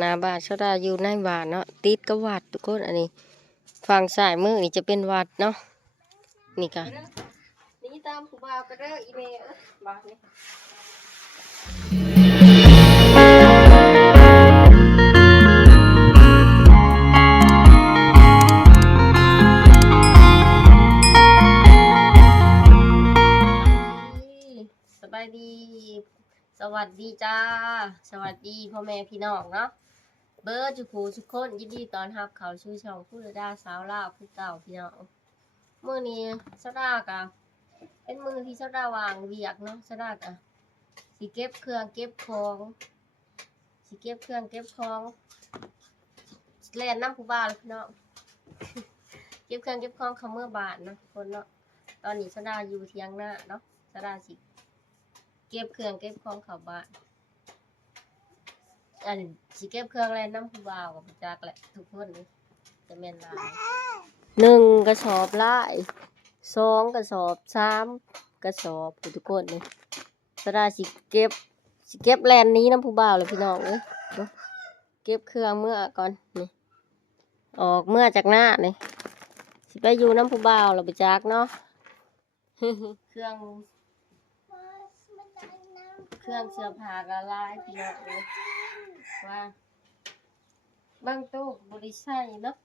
หน้าบ้านสดาอยู่ในบ้านเนาะติดกับวัดทุกคนอันนี้ฝั่งซ้ายมือนี่จะเป็นวัดเนาะนี่ค่ะนี่ตามผู้บ่าวก็เด้ออีเมลบ้านนี้สบายดีสวัสดีจ้าสวัสดีพ่อแม่พี่น้องเนาะเบิร์ดจุกูทุกคนยินดีตอนรับเขาชื่อช่องผู้ดาสาวลาวผู้เก่าพี่น้องมื้อนี้สดากะเป็นมื้อที่สดาวางเวียกเนาะสดากะสิเก็บเครื่องเก็บของสิเก็บเครื่องเก็บของแล่นน้ำผู้บ่าวพี่น้องเก็บเครื่องเก็บของเขาเมื่อบาทเนาะคนเนาะตอนนี้สดาอยู่เที่ยงหน้าเนาะสดาสิเก็บเครื่องเก็บของเขาบ้านอันสิเก็บเครื่องแล่นน้ำผู้บ่าวกับจักแหละทุกคนนี่จะแม่นหลาย1กระสอบหลาย2กระสอบ3กระสอบทุกคนนี่สดาสิเก็บแล่นนี้น้ำผู้บ่าวเลยพี่น้องเอ้ยเก็บเครื่องเมื่อก่อนนี่ออกเมื่อจากหน้านี่สิไปอยู่น้ำผู้บ่าวเราไปจักเนาะ เครื่องเสื้อผ้าก็หลายพี่น้องเอ้ยว่าบางตู้บ่ได้ใช้เนาะ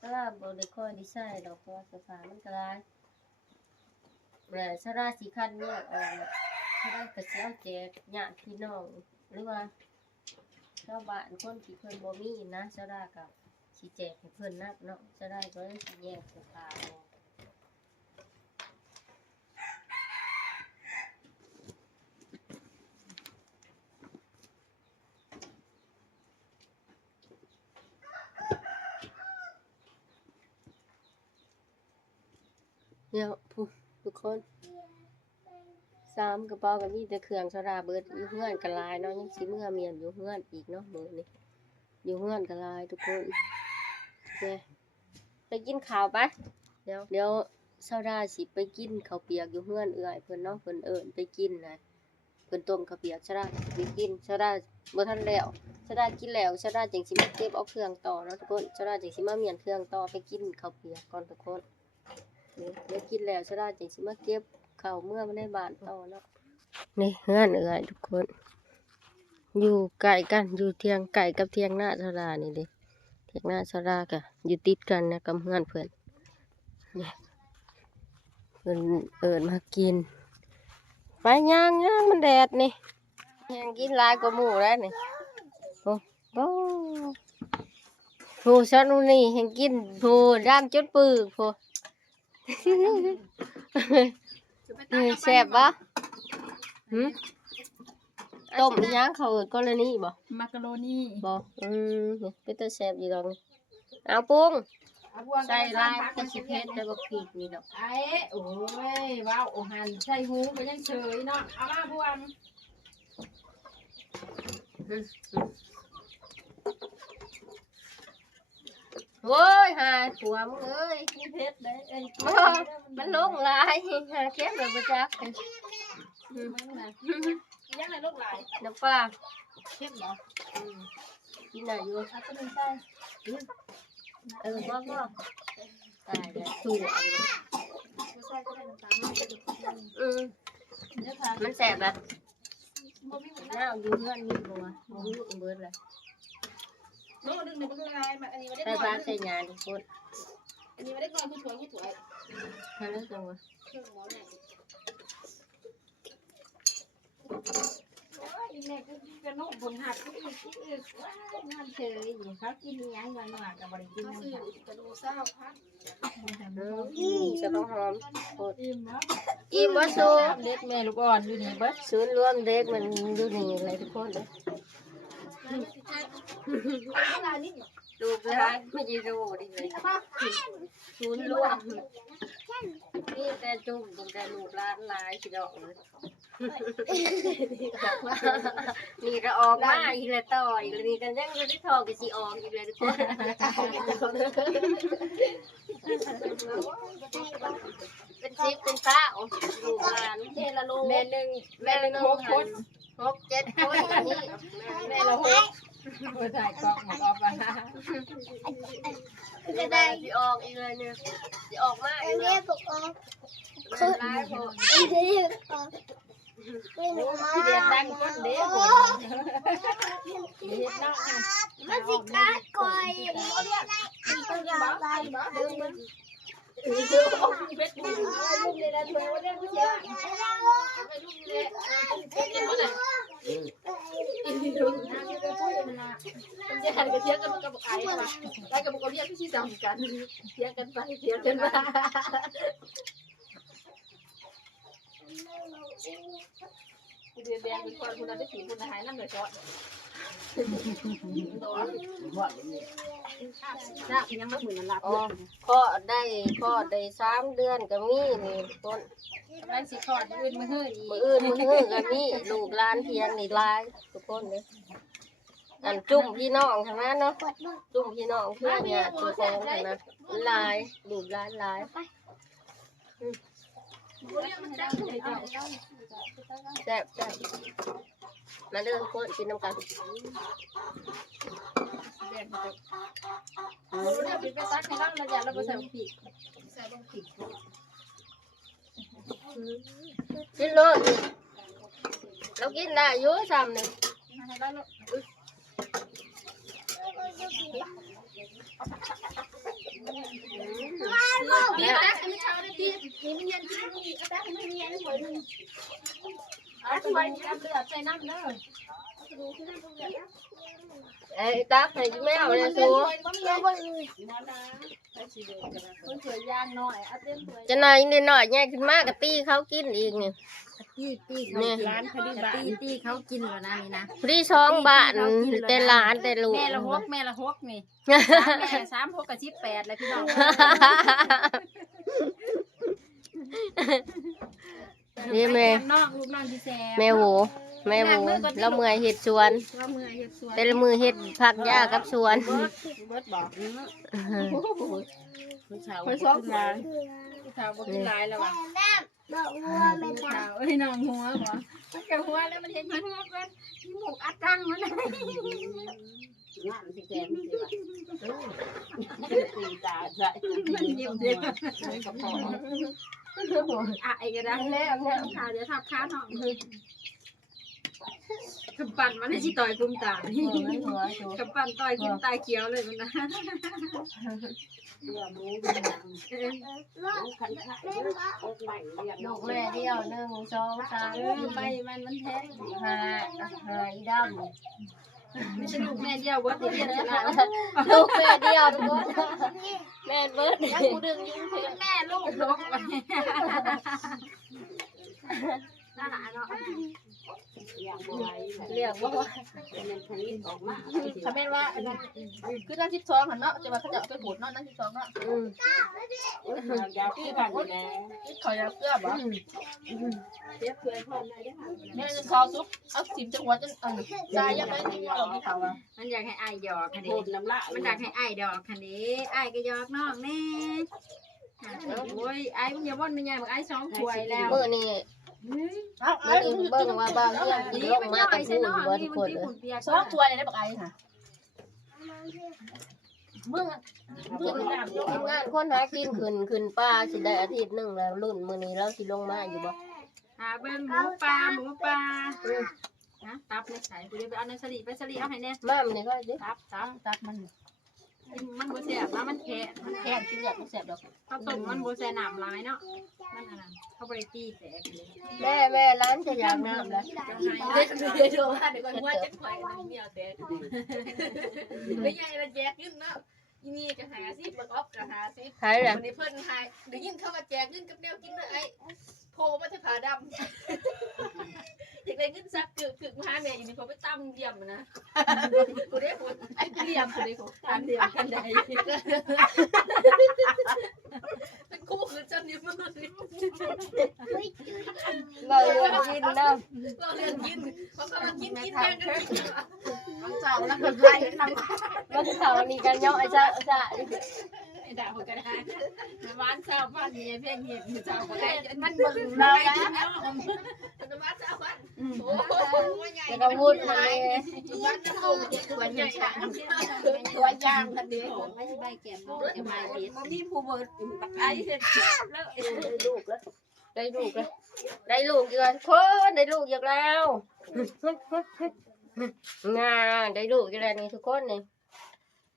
ตลาดบ่ได้ค่อยได้ใช้ดอกเพราะว่าเสื้อผ้ามันก็หลายแล้วสราสิคันเนี่ยสราก็สิเอาแจกญาติพี่น้องหรือว่าชาวบ้านคนที่เพิ่นบ่มีนะสราก็สิแจกให้เพิ่นนักเนาะสราก็เลยสิแยกเสื้อผ้าออกเดี๋ยวทุกคน3กระเป๋าก็มีแต่เครื่องสราเบิดอยู่เฮือนก็หลายเนาะยังสิเมื่อเมียนอยู่เฮือนอีกเนาะมื้อนี้อยู่เฮือนก็หลายทุกคนโอเคไปกินข้าวไปเดี๋ยวสราสิไปกินข้าวเปียกอยู่เฮือนเอื้อยเพิ่นเนาะเพิ่นเอิ้นไปกินนะเพิ่นต้มข้าวเปียกสราไปกินสราบ่ทันแล้วสรากินแล้วสราจังสิมาเก็บเอาเครื่องต่อเนาะทุกคนสราจังสิมาเมียนเครื่องต่อไปกินข้าวเปียกก่อนทุกคนเดี๋ยวกินแล้วสราจังสิมาเก็บข้าวเมื่อมาในบ้านต่อเนาะนี่เฮือนเอื้อยทุกคนอยู่ใกล้กันอยู่เทียงไก่กับเทียงหน้าสรานี่เด้เทียงหน้าสราก็อยู่ติดกันนะกับเฮือนเพิ่นนี่เพิ่นเอิ้นมากินไปย่างมันแดดนี่ย่างกินหลายกว่าหมู่แล้วนี่โอ้โหโหซะนู่นนี่แห่งกินโหร่างจนปึกโหแซ่บบ่ต้มย่างเขาเอิ้นกรณีบ่มักกะโรนี บ่เป็นตาแซ่บอยู่ดอกเอาปรุงใส่ลายก็สิเผ็ดได้บ่พริกนี่ดอกไอ้โอ้ยว้าวโอหันใส่หูก็ยังเฉยเนาะเอามาพวงโอ้ยหาผัวมึงเอ้ยนี่เผ็ดได้มันลงหลายหาเค็มเลยบ่จักยังไงลูกหลาย น้ำปลา เข้มเหรอกินได้อยู่เอาตัวนึงใส่ บ่ตายแล้วถั่ว ไม่ใส่ก็ได้น้ำตาลมันแซ่บแบบน้าอยู่เฮือนมีบ่วะบ่มีเบิดเลยโน่ดึงหนึ่งก็ลายมาอันนี้ไม่ได้ ใส่ ก่ ป อ ลาน ใส่หญ้าทุกคน อันนี้ไม่ได้ก่อนผู้ช่วยผู้ช่วย หาเรื่องจังวะ เครื่องหมอไหนแม่ก็กระโนกบนหักอีกงานเฉยอยู่เขากินยังวันหวานกับบริกินน้ำกระดูกเศร้าพัดจะต้องหอมโคตรอิ่มเนาะ อิ่มบ่สู้ เล็กแม่ลูกอ่อนอยู่นี่เบิด ศูนย์รวมเด็กมันอยู่นี่เลยทุกคนเลยลูกหลานไม่ได้รู้ดิเลยศูนย์รวมนี่แต่จุ่มแต่ลูกหลานหลายสิดอกเลยนี่ก็ออกมาอีกแล้วต่ออีกแล้วนี่ก็ยังไม่ได้ทอก็สิออกอีกแล้วทุกคนเป็นชิปเป็นเต้าลูกหลานเทละลูกแม่หนึ่ง6 คน 6 7 คนนี่แม่ละ6 บ่ถ่ายกล้องมาออกมา จะได้สิออกอีกเลยเนี่ยสิออกมาอีกเลยคือร้ายพอ ที่เรียนดังคนเด้อเฮ็ดเนาะ มันสิกัดก่อย ต้องจะบอกไปบ่ดึงมันเบ็ดลูกนี่นะเธอว่าเด้อผู้ชายไปลูกนี่แหละเป็นบ่ได้มันจะหันกระเทียมกันกับไอ้ว่ะไปกับบ่เรียกที่ซ้ำกันเทียกันไปเทียกันมาเรียนแดงเป็นคนคุณได้ผีคุณหายน้ำเลยก่อนจ้ายังไม่เหมือนรับ อ๋อพ่อได้3 เดือนก็มีนี่ต้น ร้านสิคอดอื่นมาเฮ้ย มื้ออื่นมื้อก็มีลูกหลานเพียงนี่หลายทุกคนเด้ออันจุ่มพี่น้องทั้งนั้นเนาะจุ่มพี่น้องเพื่อนเนี่ยตัวแทนทั้งนั้นหลายลูกหลานหลายแซ่บมาเด้อทุกคนกินน้ำกัน เนี่ยเป็นไปซักให้ร่างระยะเราไปใส่ผีใส่บางผี กินเลยเรากินได้เยอะซ้ำหนึ่ง ให้ร่างเราดีแป๊กไม่เช้าได้ดีนี่มันเย็นที่นี่แป๊กไม่เย็นหมดเลยเอาไปน้ำเลือดใส่น้ำเด้อ ไอ้ตักให้แมวเลยสูจะหน่อยนิดหน่อยแง่ขึ้นมากกะตีเขากินอีกนี่ ตีเขาร้านเขาดีบ้านตีเขากินแล้วนะนี่นะ พอดี2 บ้านแต่หลานแต่ลูก แม่ละหกนี่แม่3 6กับ18เลยพี่น้อง นี่แม่ น้องลูกน้องที่แซ่ แม่โหแล้วเมื่อยเห็ดสวน ว่ามือเฮ็ดสวน แต่ละมือเห็ดผักหญ้ากับสวน เบิดบอกผู้ชายผู้ชายบ่กินหลายแล้วว่ะ บอกวัวไม่ ผู้ ได้ ชายเอ้ยน้องหัวบ่มันก็หัวแล้วมันเห็นมันหัวกันที่หมูกอัดตังมันงานสิแกนสิว่ะตีตาใส่มันยิ้มเด้กับพ่ออ่ะไอ้กระดังแล้วเนี่ยขาจะทับขาน้องกำปั้นมันให้สิต่อยกุมตานี่กำปั้นต่อยกุมตาเขียวเลยมันนะ ลูกแม่เดียว1 2 3 ใบมันแท้ 4 5อีดำ ไม่ใช่ลูกแม่เดียวว่าติเรียนฉลาด ลูกแม่เดียวทุกคนแม่เบิร์ด แล้วกูดึงยิงเพื่อนแม่ลูกลกไปน่าหนาเนาะ เรียกว่า คำแม่ว่าคือนั่น12หันเนาะจะมาเขาจะไปโหดเนาะนั่น12เนาะยาวที่ผ่านอยู่แล้วขอยาเกลือบ่แม่จะซอซุปเอาสิมจังหวัดจนใจยังไงที่เราไม่เขาอ่ะมันอยากให้ไอ้หยอกคันนี้มันอยากให้ไอ้ดอกคันนี้ไอ้ก็หยอกน้องแน่โอ้ยไอ้มึงอย่าบ่นไม่ใหญ่บอกไอ้2 ถ้วยแล้ว เมื่อนี้มาดูเบิ่งว่าบางเรื่องที่ลงมากันพูดบ่ทุกคนเลย 2 ถ้วยได้บอกไอ้ค่ะมึง ทีมงานคนหากินขึ้นป้าสิได้อาทิตย์หนึงแล้วรุ่นมื้อนี้เราสิลงมาอยู่บ่ หาเบิ่งหมูปลานะตับในใส่กูจะไปเอาในสลีไปสลีเอาให้แน่ มามันนี่ก็สิ ตับมันบ่แซ่บนะมันแข็งกินอยากบ่แซ่บดอกข้าวต้มมันบ่แซ่น้ำลายเนาะมันอันนั้นเขาบ่ได้ตีแตกเลย แม่ร้านจะอยากน้ำแล้ว เด็ดโดว่าเดี๋ยวหัวจะข่อยมันเหี่ยวแตกไม่ใหญ่ละแจกเงินเนาะอีนี่ก็หาซิบักออฟก็หาซิ ใครล่ะ วันนี้เพิ่นหายได้ยินเขาว่าแจกเงินกับแนวกินเลยไอ้โพมาที่ผาดำอยากได้เงินซักกึกมาหาแม่อยู่นี่เขาไปตั้มเยี่ยมนะกูได้ผลไอ้เยี่ยมกูได้ผลตั้มเยี่ยมกันได้เป็นคู่คือจนนิ้วมือ เราเรื่องกินน้ำ เราเรียนกินเขากำลังกินแข่งกันกินน้องเจ้าแล้วก็ไทยน้ำ วันเสาร์นี้กันย่อไอ้จ้า ด่าคนก็ได้บ้านเช้าบ้านนี้เพ่งเห็นเช้าก็ได้มันบึงเราแล้วบ้านเช้าบ้านโอ้ยแล้วก็วุ้นมาเลย บ้านจะโตตัวใหญ่ตัวย่างทันทีไม่ใบแก้มจะมาเห็นมีผู้เบิดปักไอ้เสร็จแล้ว ลูกแล้วได้ลูกแล้วได้ลูกอีกแล้วคนได้ลูกอีกแล้วงาได้ลูกอีกแล้วนี่ทุกคนนี่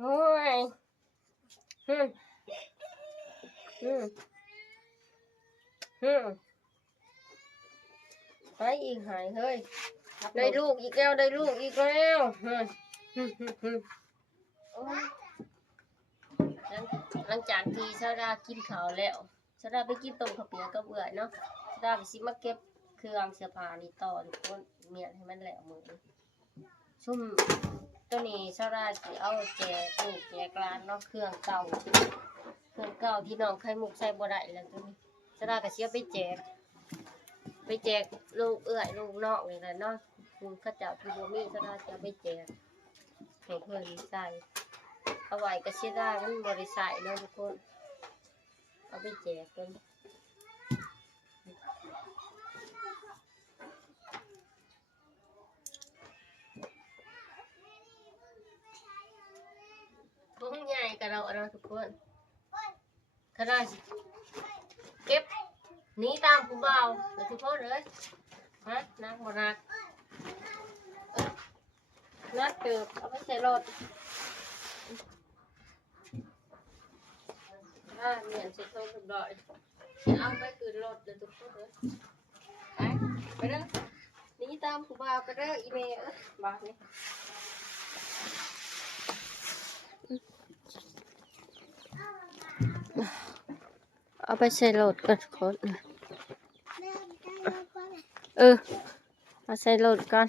โอ้ยไปอีกหายเฮ้ยได้ลูกอีกแล้วได้ลูกอีกแล้วหลังจากที่ชาดากินข้าวแล้วชาดาไปกินต้มข้าวเปียกกับเอื่อยเนาะชาดาไปสิมาเก็บเครื่องเสื้อผ้านี่ต่อทุกคนเมียนให้มันแล้วมือซุ่มตัวนี้ชาดาสิเอาแจกลูกแจกร้านเนาะเครื่องเก่าที่น้องไข่มุกใส่บ่ได้แล้วตัวนี้ชาดาก็สิเอาไปแจกลูกเอื่อยลูกนอกนี่แหละเนาะคุณข้าเจ้าที่บ่มีชาดาจะเอาไปแจกให้เพิ่นใส่เอาไว้ก็เสียดายมันบ่ได้ใส่เนาะทุกคนเอาไปแจกกันทุ่งใหญ่กับเราเนาะทุกคนขนาดเก็บหนีตามผู้บ่าวเลยทุกคนเลยฮะนักบ่นักนักเติบเอาไปใส่รถเหมือนเสร็จโทรศัพท์เอาไปคืนรถเลยทุกคนเลยไปเด้อนี่ตามผู้บ่าวไปเด้ออีเมลบาทนี่เอาไปใส่รถกันทุกคนเอาใส่รถกัน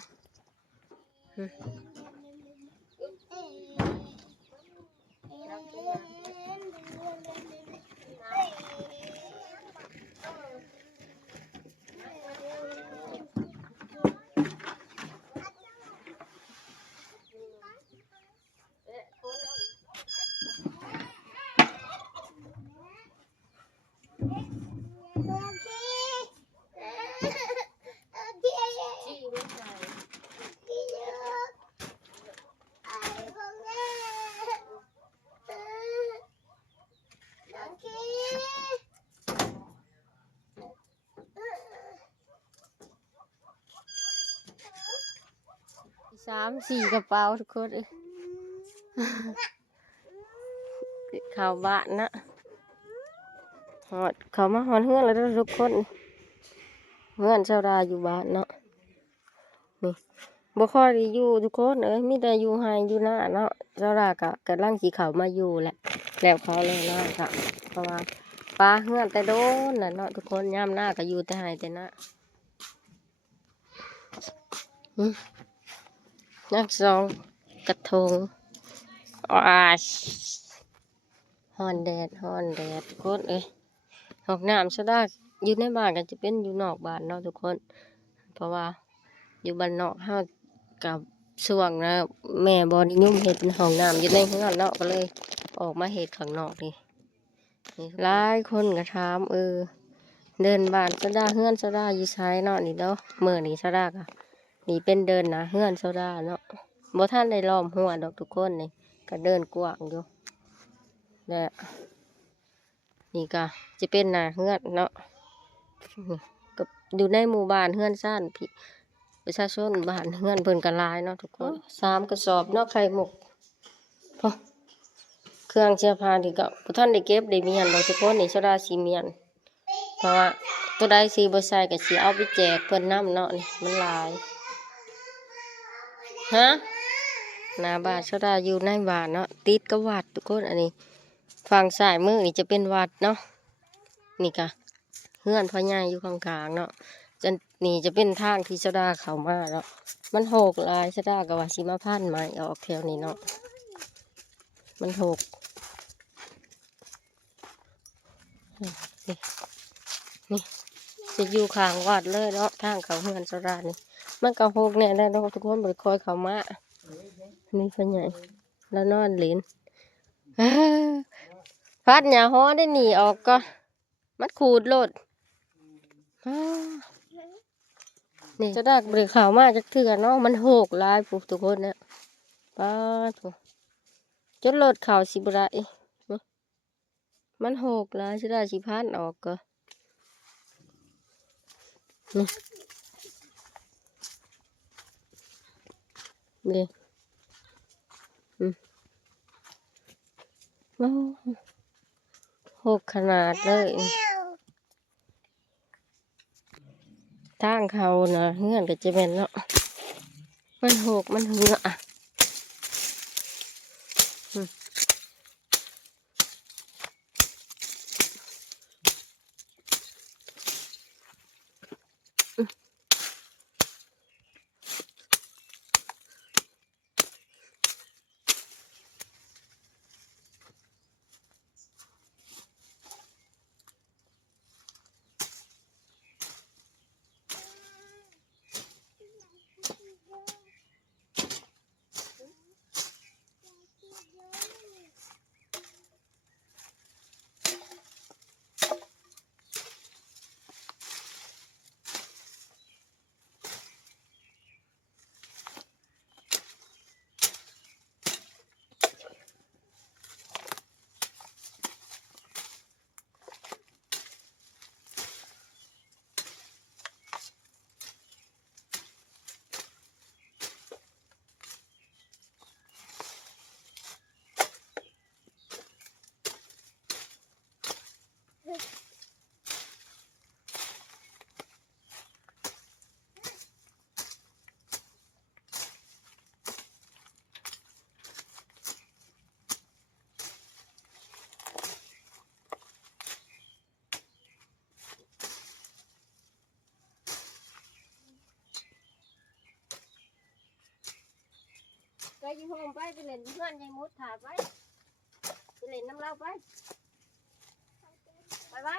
3-4กระเป๋าทุกคนข่าวบ้านนะหอดเขามาหอดเฮือนแล้วทุกคนเฮือนชาวดาอยู่บ้านเนาะนี่บ่ค่อยได้อยู่ทุกคนมีแต่อยู่ไฮอยู่หน้าเนาะชาวดากะกำลังสีเขามาอยู่แหละแล้วเขาเลยเนาะกะเพราะว่าปลาเฮือนแต่โดนน่ะเนาะทุกคนย่ำหน้าก็อยู่แต่ไฮแต่หน้านักซองกระทงฮ้อนแดดทุกคนหอกน้ำชะดาอยู่ในบ้านก็จะเป็นอยู่นอกบ้านเนาะทุกคนเพราะว่าอยู่บ้านนอกเฮากับช่วงนะแม่บ่นิยมเฮ็ดเป็นห้องน้ำอยู่ในเฮือนเนาะก็เลยออกมาเฮ็ดข้างนอกนี่หลายคนก็ถามเดินบ้านชะดาเฮือนชะดาอยู่ซ้ายเนาะนี่เนาะมื้อนี้ชะดาก็นี่เป็นเดินนะเฮือนชะดาเนาะบ่ทันได้ล้อมหัวดอกทุกคนนี่ก็เดินกว้างอยู่และนี่ก็จะเป็นหน้าเฮือนเนาะก็อยู่ในหมู่บ้านเฮือนซ่านพี่ประชาชนบ้านเฮือนเพิ่นก็หลายเนาะทุกคน3กระสอบเนาะไข่มุกพอเครื่องเสื้อผ้านี่ก็บ่ทันได้เก็บได้เมียนดอกทุกคนนี่ชะดาสิเมียนเพราะว่าตัวใดสิบ่ใส่ก็สิเอาไปแจกเพิ่นนำเนาะนี่มันหลายฮะหน้าบ้านชะดาอยู่ในบ้านเนาะติดกับวัดทุกคนอันนี้ฝั่งซ้ายมือนี่จะเป็นวัดเนาะนี่ค่ะเฮือนพ่อใหญ่อยู่ข้างๆเนาะนี่จะเป็นทางที่ชะดาเข้ามาเนาะมันโหกลายชะดากับว่าสิมาพันไม้ออกแถวนี้เนาะมันโหกนี่จะอยู่ข้างวัดเลยเนาะทางเขาเฮือนชะดานี่มันก็โหกแน่ได้แล้วทุกคนบ่คอยเข้ามานี่พ่อใหญ่แล้วนอนหลิน พัดหญ้าฮ้อได้หนีออกก็มันขูดโลดอ้านี่จะดักบริข่าวมาจากเถื่อเนาะมันโหกหลายปุ๊ทุกคนเนี่ยป้าทุกจนโลดข่าวสิบไรนี่มันโหกหลายจะได้สิพันออกก็นี่นี่โอ้โหกขนาดเลยทางเขานะเงื่อนก็จะเป็นเนาะมันโหกมันเหืออ่ะไปอยี่ห้องไปเล่นเพื่อนยายมุดถ่ายไปเล่นน้ำเล่าไปไป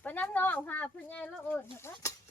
ไปน้ำนองหาเพื่อนยายแล้วเอิญเถอะ